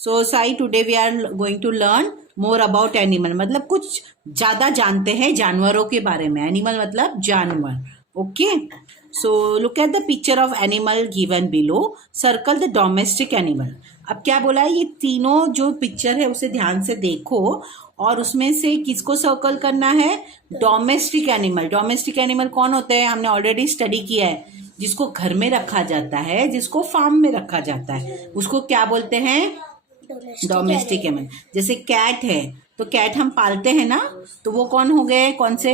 सो साई today we are going to learn more about animal, मतलब कुछ ज्यादा जानते हैं जानवरों के बारे में. एनिमल मतलब जानवर. Okay, so look at the picture of animal given below. Circle the domestic animal. अब क्या बोला है, ये तीनों जो पिक्चर है उसे ध्यान से देखो और उसमें से किसको सर्कल करना है, डोमेस्टिक एनिमल. डोमेस्टिक एनिमल कौन होते हैं, हमने ऑलरेडी स्टडी किया है. जिसको घर में रखा जाता है, जिसको फार्म में रखा जाता है, उसको क्या बोलते हैं, डोमेस्टिक एनिमल. जैसे कैट है तो कैट हम पालते हैं ना, तो वो कौन हो गए, कौन से,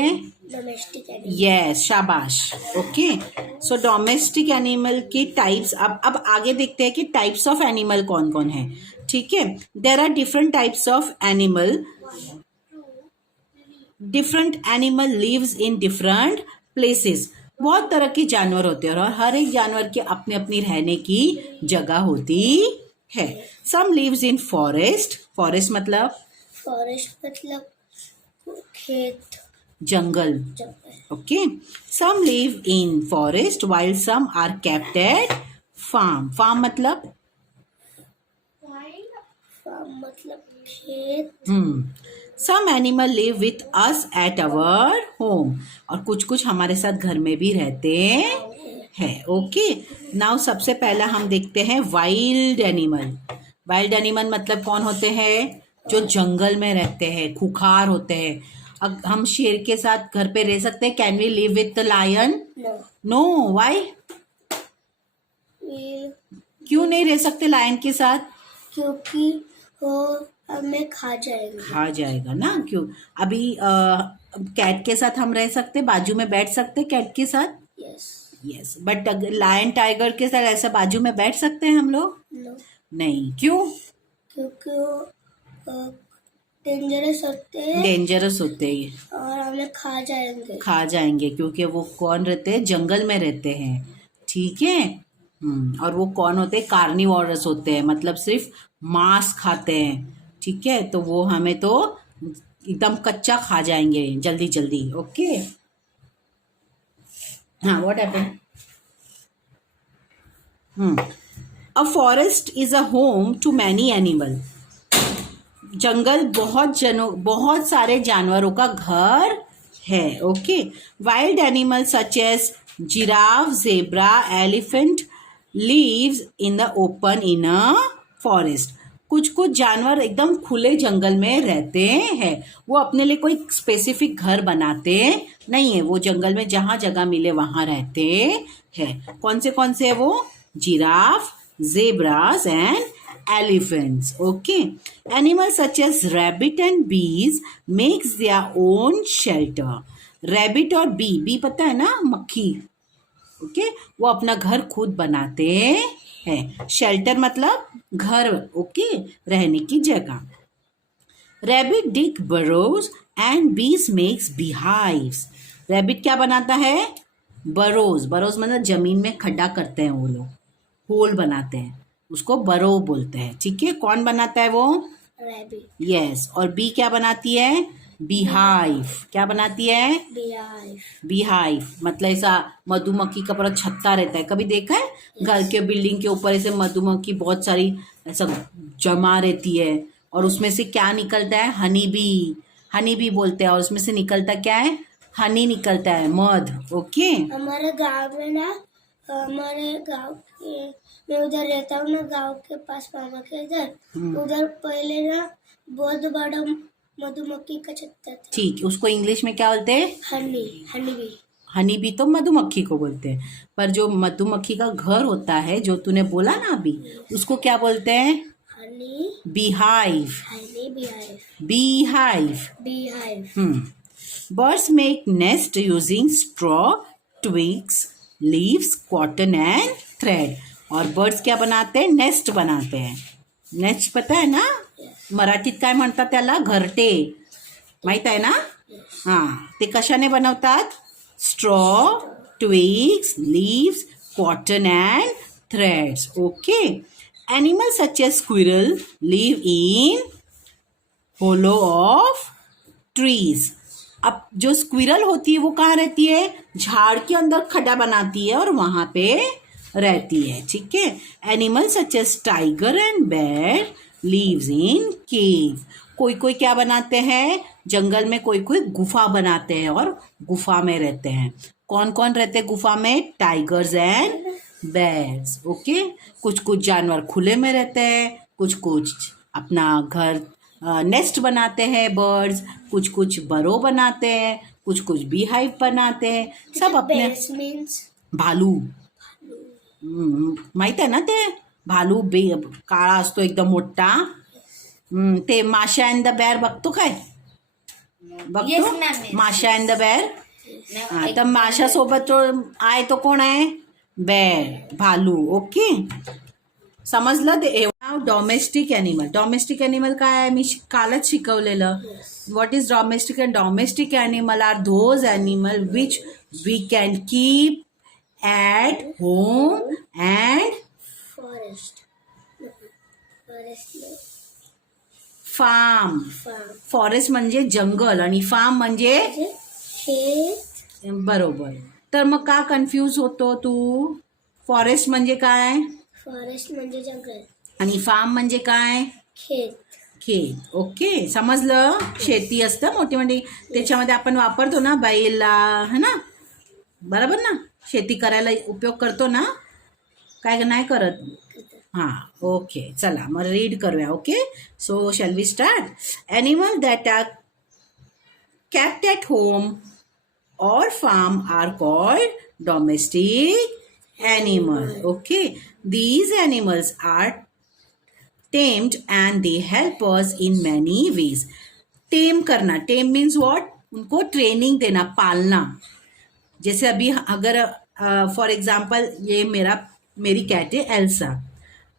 डोमेस्टिक एनिमल. यस, शाबाश. ओके, सो डोमेस्टिक एनिमल के टाइप्स. अब आगे देखते हैं कि टाइप्स ऑफ एनिमल कौन कौन है. ठीक है, there are different types of animal. Different animal lives in different places. बहुत तरह के जानवर होते हैं और हर एक जानवर की अपनी अपनी रहने की जगह होती है. Some lives in forest. Forest मतलब खेत, जंगल. Okay, some live in forest while some are kept at farm. Farm मतलब खेत. Some animal live with us at our home. और कुछ कुछ हमारे साथ घर में भी रहते हैं. ओके, नाउ सबसे पहला हम देखते हैं वाइल्ड एनिमल. वाइल्ड एनिमल मतलब कौन होते हैं, जो जंगल में रहते हैं, खुखार होते हैं. अब हम शेर के साथ घर पे रह सकते हैं, can we live with the lion, no. Why, क्यों नहीं रह सकते लायन के साथ, क्योंकि वो हमें खा जाएगा ना. क्यों, अभी कैट के साथ हम रह सकते, बाजू में बैठ सकते कैट के साथ. यस, बट लायन टाइगर के साथ ऐसा बाजू में बैठ सकते हैं हम लोग, नहीं. क्यों, क्योंकि वो डेंजरस होते हैं और हमें खा जाएंगे. क्योंकि वो कौन रहते हैं, जंगल में रहते हैं. ठीक है. और वो कौन होते हैं, कार्निवोरस होते हैं, मतलब सिर्फ मांस खाते हैं. ठीक है, तो वो हमें तो एकदम कच्चा खा जाएंगे जल्दी जल्दी. ओके, हाँ, what happened. A forest is a home to many animal. जंगल बहुत सारे जानवरों का घर है. Okay, wild animal such as giraffe, zebra, elephant lives in the open in a forest. कुछ कुछ जानवर एकदम खुले जंगल में रहते हैं. वो अपने लिए कोई स्पेसिफिक घर बनाते नहीं है, वो जंगल में जहां जगह मिले वहां रहते हैं. कौन से है वो, giraffe, zebras and elephants. Okay, animals such as rabbit and bees makes their own shelter. Rabbit और bee पता है ना, मक्खी. ओके, वो अपना घर खुद बनाते हैं. शेल्टर मतलब घर. ओके, रहने की जगह. Rabbit dig burrows and bees makes beehives. Rabbit क्या बनाता है, burrows मतलब जमीन में खड्डा करते हैं वो लोग, होल बनाते हैं, उसको बरो बोलते हैं. ठीक है, कौन बनाता है वो, रैबिट. यस, और बी क्या बनाती है, बीहाइव. क्या बनाती है, बीहाइव मतलब ऐसा मधुमक्खी का पूरा छत्ता रहता है. कभी देखा है, घर के बिल्डिंग के ऊपर ऐसे मधुमक्खी बहुत सारी ऐसा जमा रहती है और उसमें से क्या निकलता है, हनी बी बोलते हैं. और उसमें से निकलता क्या है, हनी निकलता है, मध. ओके, हमारे गाँव में ना, मैं उधर रहता हूँ ना, गांव के पास मामा के इधर, उधर पहले ना बहुत बड़ा मधुमक्खी का छत्ता था. ठीक, उसको इंग्लिश में क्या बोलते हैं, हनी बी तो मधुमक्खी को बोलते हैं. पर जो मधुमक्खी का घर होता है, जो तूने बोला ना अभी, उसको क्या बोलते हैं, beehive. Birds make nest using straw, twigs, leaves, cotton and thread. और बर्ड्स क्या बनाते हैं, नेस्ट बनाते हैं. नेस्ट पता है ना, मराठीत काय म्हणतात त्याला, घरटे. माहित आहे ना. हां, ते कशाने बनवतात, straw, twigs, leaves, cotton and threads. Okay, animals such as squirrel live in hollow of trees. अब जो स्क्विरल होती है वो कहाँ रहती है, झाड़ के अंदर खड्डा बनाती है और वहां पे रहती है. ठीक है, animal such as tiger and bear lives in cave. कोई कोई क्या बनाते हैं जंगल में, कोई कोई गुफा बनाते हैं और गुफा में रहते हैं. कौन कौन रहते हैं गुफा में? Tigers and bears. ओके. कुछ कुछ जानवर खुले में रहते हैं, कुछ कुछ अपना घर नेस्ट बनाते हैं बर्ड्स, कुछ कुछ बरो बनाते हैं, कुछ कुछ बी हाइव बनाते हैं. सब अपने. Bears means भालू. माहित आहे ना ते भालू काळा असतो एकदम मोठा. ते माशा अँड द बेअर बघतो काय? Yes, बघतो ma'am. माशा अँड द बेअर. हा, तर माशा सोबत जो आहे तो कोण आहे? बेअर, भालू. ओके. समजलं ते. Domestic animal. डॉमेस्टिक ॲनिमल काय आहे? मी कालच शिकवलेलं. What is domestic? And domestic animal are those animal which we can keep at home and forest. Forest no. Farm. Farm. Forest म्हणजे जंगल आणि फार्म म्हणजे शेत. बरोबर. तर मग का कन्फ्यूज होतो तू? फॉरेस्ट म्हणजे काय फॉरेस्ट म्हणजे जंगल. आणि फार्म म्हणजे काय? खेत. खेत. ओके. समजलं. शेती असतं मोठी मोठी, त्याच्यामध्ये आपण वापरतो ना बैला, है ना? बरोबर ना? शेती करायला उपयोग करतो ना? काय नाही करत? हां. ओके. चला मग रीड करूया. Okay. So shall we start. Animal that are kept at home or farm are called domestic animal. Okay. These animals are tamed and they help us in many ways. Tame करना. Tame means what? उनको training देना, पालना. जैसे अभी अगर for example ये मेरी cat है एल्सा.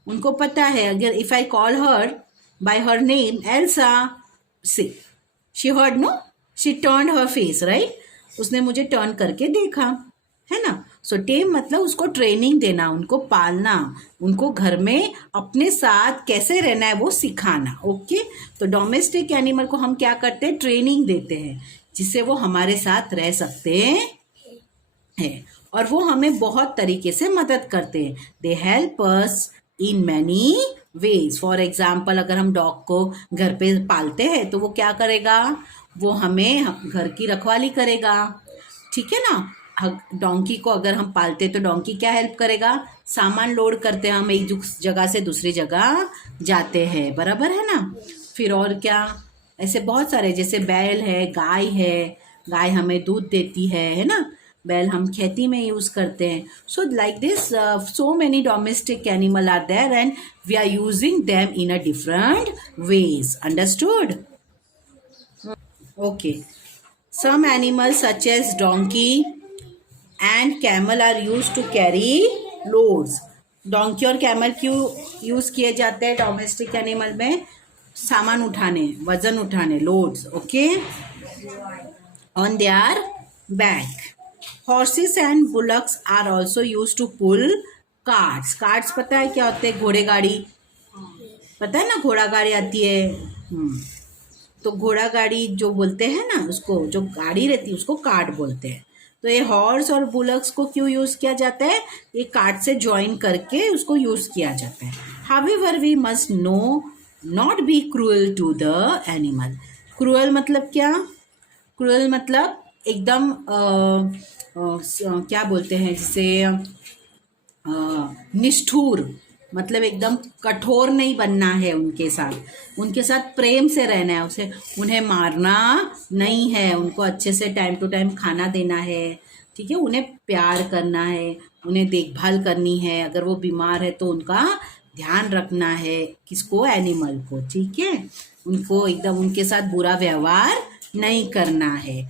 उनको पता है अगर if I call her by her name Elsa, say she heard no, she turn her face, right? उसने मुझे टर्न करके देखा, है ना? सो टेम मतलब उसको ट्रेनिंग देना, उनको पालना, उनको घर में अपने साथ कैसे रहना है वो सिखाना. ओके. तो डोमेस्टिक एनिमल को हम क्या करते हैं? ट्रेनिंग देते हैं जिससे वो हमारे साथ रह सकते हैं और वो हमें बहुत तरीके से मदद करते हैं. They help us in many ways. For example अगर हम डॉग को घर पे पालते हैं तो वो क्या करेगा? वो हमें घर की रखवाली करेगा. ठीक है ना? डोंकी को अगर हम पालते तो डोंकी क्या हेल्प करेगा? सामान लोड करते हैं, हम एक जगह से दूसरी जगह जाते हैं. बराबर है ना? फिर और क्या? ऐसे बहुत सारे, जैसे बैल है, गाय है, गाय हमें दूध देती है ना? बैल हम खेती में यूज करते हैं. So like this so many domestic animal are there and we are using them in a different ways. Understood? Okay. Some animals such as donkey and camel are used to carry loads. Donkey और camel क्यों use किए जाते हैं domestic animal में? सामान उठाने, वजन उठाने, loads. Okay. On their back. Horses and bullocks are also used to pull carts. Carts पता है क्या होते हैं? घोड़े गाड़ी. पता है ना? घोड़ा गाड़ी आती है. तो घोड़ा गाड़ी जो बोलते हैं ना, उसको जो गाड़ी रहती है उसको कार्ट बोलते हैं. तो ये हॉर्स और बुलक्स को क्यों यूज किया जाता है? ये कार्ट से ज्वाइन करके उसको यूज किया जाता है. However we must no not be cruel to the animal. Cruel मतलब क्या? क्रूअल मतलब एकदम क्या बोलते हैं जिसे, निष्ठुर. मतलब एकदम कठोर नहीं बनना है उनके साथ. उनके साथ प्रेम से रहना है. उन्हें मारना नहीं है. उनको अच्छे से टाइम टू टाइम खाना देना है. ठीक है? उन्हें प्यार करना है, उन्हें देखभाल करनी है. अगर वो बीमार है तो उनका ध्यान रखना है. किसको? एनिमल को. ठीक है? उनको एकदम उनके साथ बुरा व्यवहार नहीं करना है.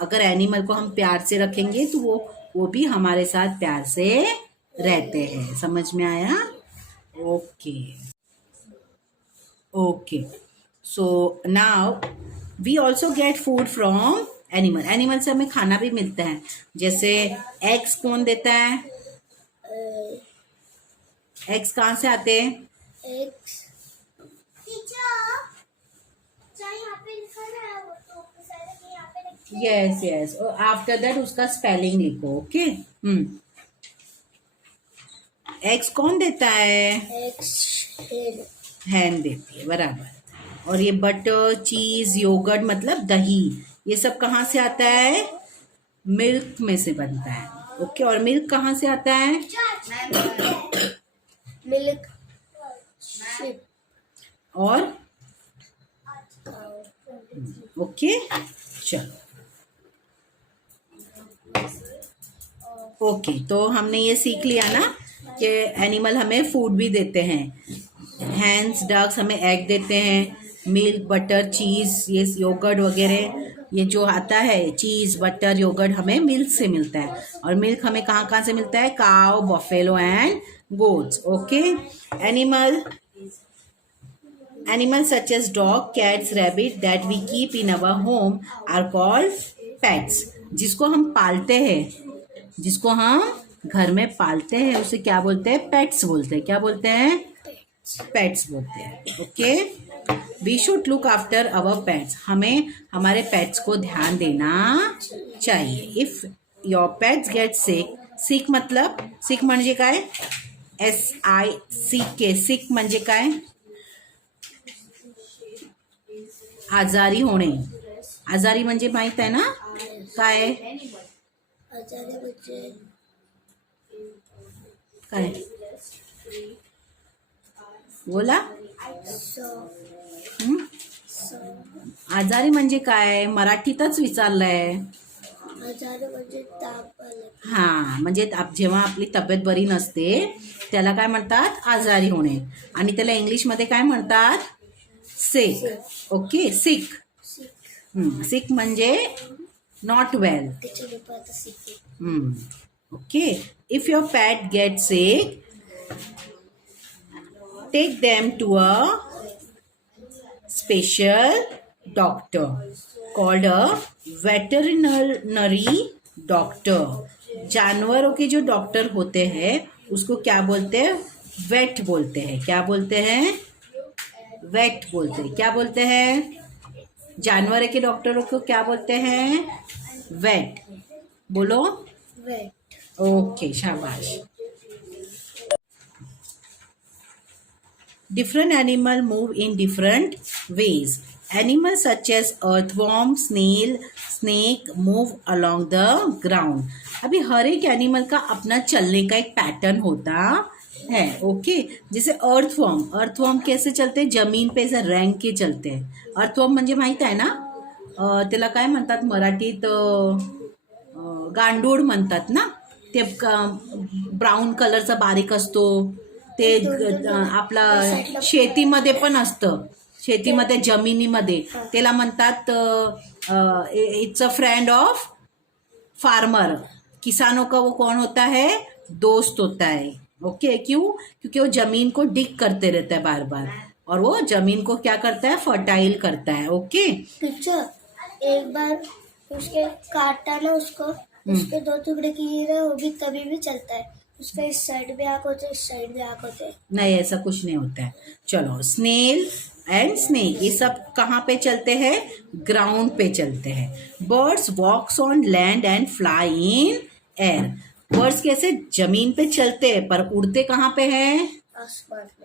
अगर एनिमल को हम प्यार से रखेंगे तो वो भी हमारे साथ प्यार से रहते हैं. समझ में आया? Okay. So now we also get food from animal. Animal से हमें खाना भी मिलता है. जैसे एग्स कौन देता है? एग्स कहाँ से आते हैं? Eggs. Yes. आफ्टर दैट उसका स्पेलिंग लिखो. ओके. एग्स कौन देता है? Eggs. Hen. हैन देती है, बराबर। और ये बटर, चीज, योगर्ट मतलब दही, ये सब कहाँ से आता है? मिल्क में से बनता है। ओके, और मिल्क कहाँ से आता है? मिल्क शीप और ओके, चलो ओके, तो हमने ये सीख लिया ना कि एनिमल हमें फूड भी देते हैं। हैंस, डक्स हमें एग देते हैं, मिल्क, बटर, चीज, ये योगर्ट वगैरह, ये जो आता है चीज, बटर, योगर्ट हमें मिल्क से मिलता है। और मिल्क हमें कहाँ कहाँ से मिलता है? Cow, buffalo and goats. Okay, Animals such as dog, cats, rabbit that we keep in our home are called pets. जिसको हम पालते हैं, जिसको हम घर में पालते हैं, उसे क्या बोलते हैं? पेट्स बोलते हैं। क्या बोलते हैं? पेट्स बोलते हैं। Okay, we should look after our pets. हमें हमारे पेट्स को ध्यान देना चाहिए। If your pets get sick, sick मतलब, सिक म्हणजे काय? SICK, सिक म्हणजे काय? आजारी होणे। आजारी म्हणजे माहित आहे ना काय? आजारी बच्चे काय बोला? हं? आजारी म्हणजे काय? मराठीतच विचारलंय। आजारी म्हणजे ताप आला. हा, म्हणजे जेव्हा आपली तब्येत बरी नसते त्याला काय म्हणतात? आजारी होणे. आणि त्याला इंग्लिशमध्ये काय म्हणतात? सिक. Okay, sick. सिक म्हणजे not well. Okay, if your pet get sick, take them to a special doctor called a veterinary doctor. जानवरों के जो डॉक्टर होते हैं उसको क्या बोलते हैं? वेट बोलते हैं। क्या बोलते हैं? वेट बोलते हैं। क्या बोलते हैं? जानवर के डॉक्टरों को क्या बोलते हैं? वेट। बोलो। वेट। ओके, शाबाश। Different animal move in different ways. Animals such as earthworm, snail, snake move along the ground. अभी हर एक एनिमल का अपना चलने का एक पैटर्न होता है। ओके, जैसे अर्थवर्म कैसे चलते हैं? जमीन पे ऐसे रँग के चलते हैं। अर्थवर्म म्हणजे माहित आहे ना? त्याला काय म्हणतात मराठीत? गांडूळ म्हणतात ना? ते ब्राऊन कलरचा बारीक असतो, ते आपला शेतीमध्ये पण असतं, शेतीमध्ये जमिनीमध्ये, त्याला म्हणतात it's a friend of farmer. किसानों का वो कौन होता है? दोस्त होता है। ओके, क्यों? क्योंकि वो जमीन को डिग करते रहता है बार बार, और वो जमीन को क्या करता है? फर्टाइल करता है। ओके, टीचर, एक बार उसके काटा ना उसको, उसके 2 टुकड़े किए रहे, वो भी तभी भी चलता है। उसका इस साइड भी आंख होते, इस साइड भी आंख होते। नहीं, ऐसा कुछ नहीं होता है। चलो, स्नेल एंड स्नेक ये सब कहाँ पे चलते हैं? ग्राउंड पे चलते हैं। Birds walks on land and fly in air. Birds कैसे? जमीन पे चलते हैं पर उड़ते कहाँ पे हैं?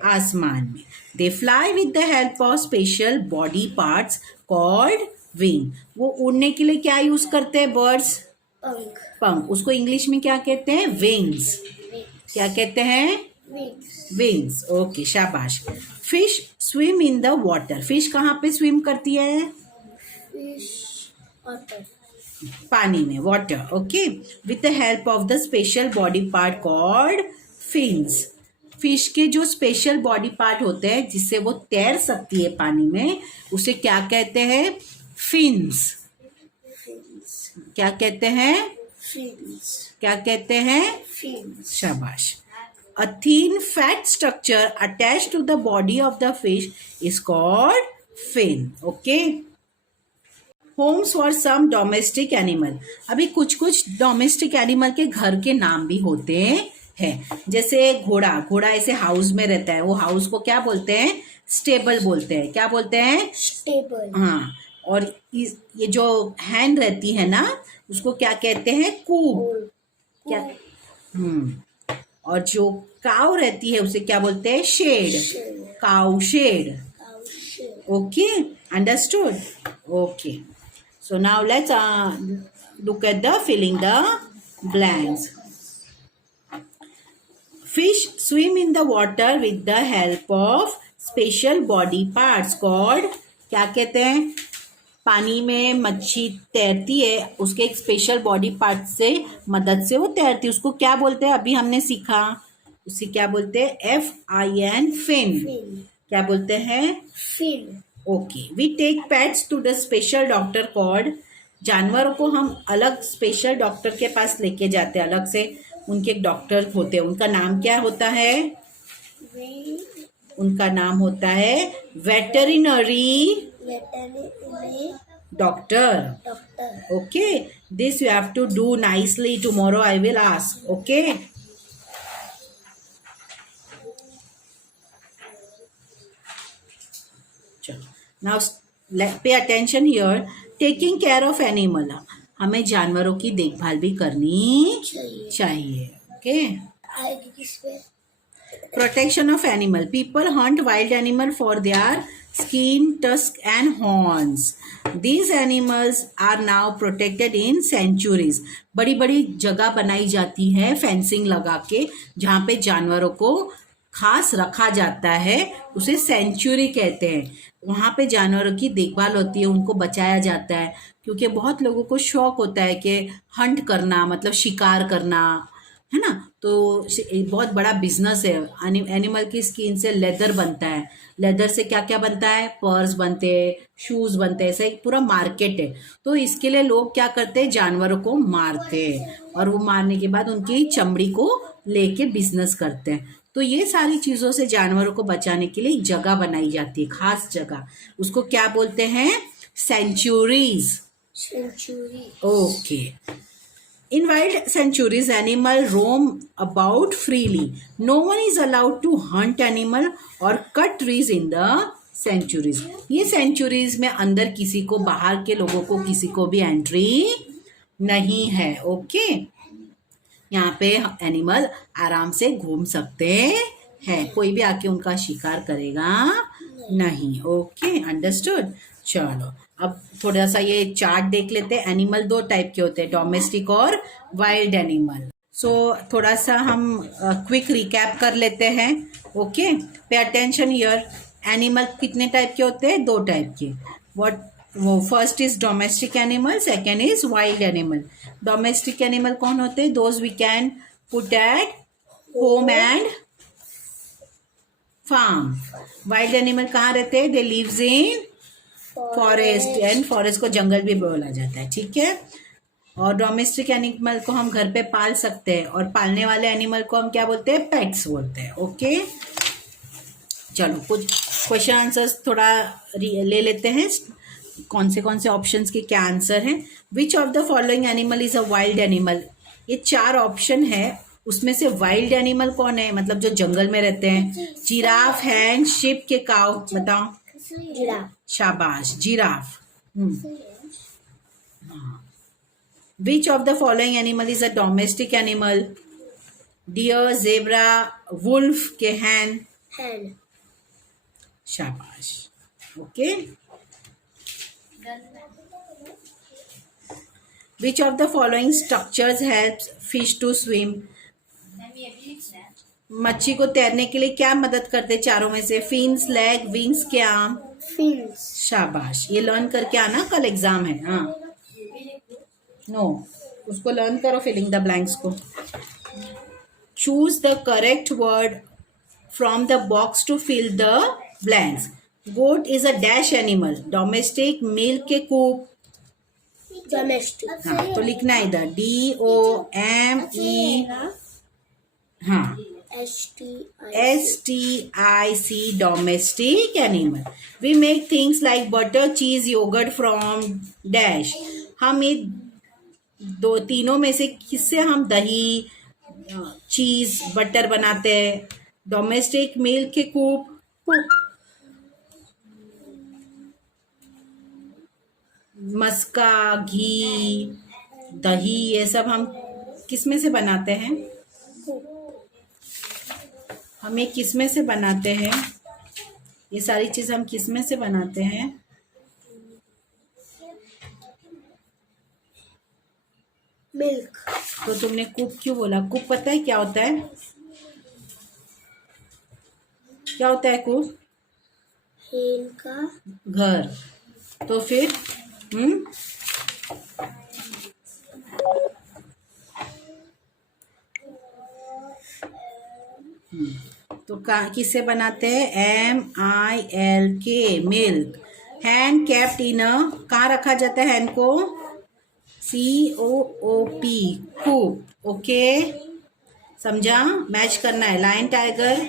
आसमान में। They fly with the help of special body parts called wing. वो उड़ने के लिए क्या यूज करते हैं बर्ड्स? पंख। उसको इंग्लिश में क्या कहते हैं? विंग्स। क्या कहते हैं? विंग्स। ओके, शाबाश। Fish swim in the water. Fish कहाँ पे स्विम करती है? फिश वाटर, पानी में, water. Okay, with the help of the special body part called fins. Fish के जो स्पेशल बॉडी पार्ट होते हैं जिससे वो तैर सकती है पानी में, उसे क्या कहते हैं? फिन्स। क्या कहते हैं? फिन्स। क्या कहते हैं? फिन्स। शाबाश। A thin fat structure attached to the body of the fish is called fin. Okay. Homes for some domestic animal. अभी कुछ कुछ डोमेस्टिक एनिमल के घर के नाम भी होते हैं। जैसे घोड़ा। घोड़ा ऐसे हाउस में रहता है, वो हाउस को क्या बोलते हैं? स्टेबल बोलते हैं। क्या बोलते हैं? स्टेबल। हाँ, और ये जो हैन रहती है ना, उसको क्या कहते हैं? कूब। क्या? और जो काव रहती है उसे क्या बोलते हैं? Shed. Cow shed. Okay, understood? Okay. So now let's look at the filling the blanks. Fish swim in the water with the help of special body parts called, क्या कहते हैं? पानी में मच्छी तैरती है, उसके एक स्पेशल बॉडी पार्ट से मदद से वो तैरती है. उसको क्या बोलते हैं? अभी हमने सीखा. उसे क्या बोलते हैं? FIN, fin. क्या बोलते हैं? Fin. Okay. We take pets to the special doctor called. जानवरों को हम अलग स्पेशल डॉक्टर के पास लेके जाते हैं. अलग से उनके डॉक्टर होते हैं. उनका नाम क्या होता है? उनका नाम होता है veterinary doctor. Okay. This you have to do nicely. Tomorrow I will ask. Okay. Now pay attention here. Taking care of animal. हमें जानवरों की देखभाल भी करनी चाहिए. Okay. Protection of animal. People hunt wild animal for their skin, tusk and horns. These animals are now protected in sanctuaries. बड़ी बड़ी जगह बनाई जाती है फेंसिंग लगा के, जहाँ पे जानवरों को खास रखा जाता है. उसे सेंचुरी कहते हैं. वहाँ पे जानवरों की देखभाल होती है, उनको बचाया जाता है. क्योंकि बहुत लोगों को शौक होता है कि हंट करना, मतलब शिकार करना, है ना. तो बहुत बड़ा बिजनेस है. एनिमल की स्किन से लेदर बनता है. लेदर से क्या क्या बनता है? पर्स बनते हैं, शूज बनते हैं. ऐसा एक पूरा मार्केट है. तो इसके लिए लोग क्या करते हैं? जानवरों को मारते हैं और वो मारने के बाद उनकी चमड़ी को लेके बिजनेस करते हैं. तो ये सारी चीजों से जानवरों को बचाने के लिए एक जगह बनाई जाती है, खास जगह. उसको क्या बोलते हैं? Sanctuaries. Okay. In wild sanctuaries, animals roam about freely. No one is allowed to hunt animal or cut trees in the sanctuaries. ये sanctuaries में अंदर किसी को, बाहर के लोगों को किसी को भी एंट्री नहीं है. ओके. यहाँ पे एनिमल आराम से घूम सकते हैं. कोई भी आके उनका शिकार करेगा नहीं. ओके. अंडरस्टूड. चलो अब थोड़ा सा ये चार्ट देख लेते हैं. एनिमल दो टाइप के होते हैं, डोमेस्टिक और वाइल्ड एनिमल. सो थोड़ा सा हम क्विक रिकैप कर लेते हैं. Okay. Pay attention here. Animal कितने टाइप के होते हैं? दो टाइप के. वो first is domestic animal, second is wild animal. Domestic animal कौन होते हैं? Those we can put at home and farm. Wild animal कहाँ रहते हैं? They lives in forest. And forest को जंगल भी बोला जाता है. ठीक है. और डोमेस्टिक एनिमल को हम घर पे पाल सकते हैं, और पालने वाले एनिमल को हम क्या बोलते हैं? पेट्स बोलते हैं. ओके. चलो कुछ क्वेश्चन आंसर्स थोड़ा ले लेते हैं. कौन से ऑप्शंस के क्या आंसर हैं? विच of the following animal is a wild animal? ये 4 ऑप्शन है, उसमें से वाइल्ड एनिमल कौन है? मतलब जो जंगल में रहते हैं. जिराफ, हैन, शिप के काउ. बताओ. शाबाश, giraffe. Which of the following animal is a domestic animal? Deer, zebra, wolf के हैन. शाबाश. Okay. Which of the following structures helps fish to swim? मच्छी को तैरने के लिए क्या मदद करते? चारों में से. फिन्स, लेग, विंग्स, क्या? फिन्स. शाबाश. ये लर्न करके आना, कल एग्जाम है. हाँ. नो, उसको लर्न करो. फिलिंग द ब्लैंक्स को. Choose the correct word from the box to fill the blanks. Goat is a dash animal. Domestic. Milk के कूप. डोमेस्टिक. हाँ, तो लिखना है इधर DOME. हाँ, STIC. Domestic animal. We make things like butter, cheese, yogurt from dash. हम ये तीनों में से किससे हम दही, चीज, बटर बनाते हैं? डोमेस्टिक, मिल्क के कूप. मस्का, घी, दही, ये सब हम किस में से बनाते हैं? हम ये किस में से बनाते हैं? ये सारी चीज हम किस में से बनाते हैं? मिल्क। तो तुमने कूप क्यों बोला? कूप पता है क्या होता है? क्या होता है कूप? हेन का घर। तो फिर तो किससे बनाते हैं? MILK, milk. Hen kept in a, कहाँ रखा जाता है हैंड को? COOP, coop. ओके, समझा? मैच करना है। Lion, tiger,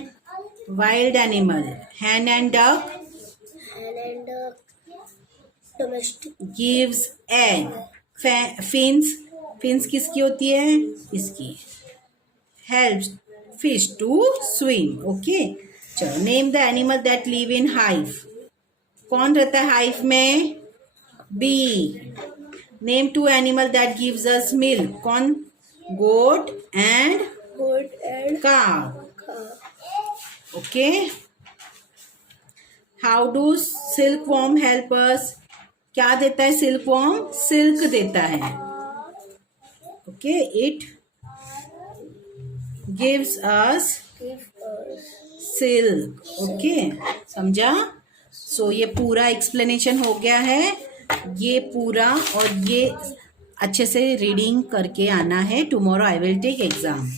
wild animal. Hen and duck hen and domestic. Gives egg. Fins, fins किसकी होती है? इसकी। Helps fish to swim. Okay, चलो name the animal that live in hive. कौन रहता है हाइव में? Bee. Name two animal that gives us milk. कौन? गोट एंड काव। Okay, how do silk worm help us? क्या देता है सिल्क वॉर्म? सिल्क देता है। Okay, it gives us silk. Okay, समझा? सो ये पूरा एक्सप्लेनेशन हो गया है। ये पूरा और ये अच्छे से रीडिंग करके आना है। Tomorrow I will take exam.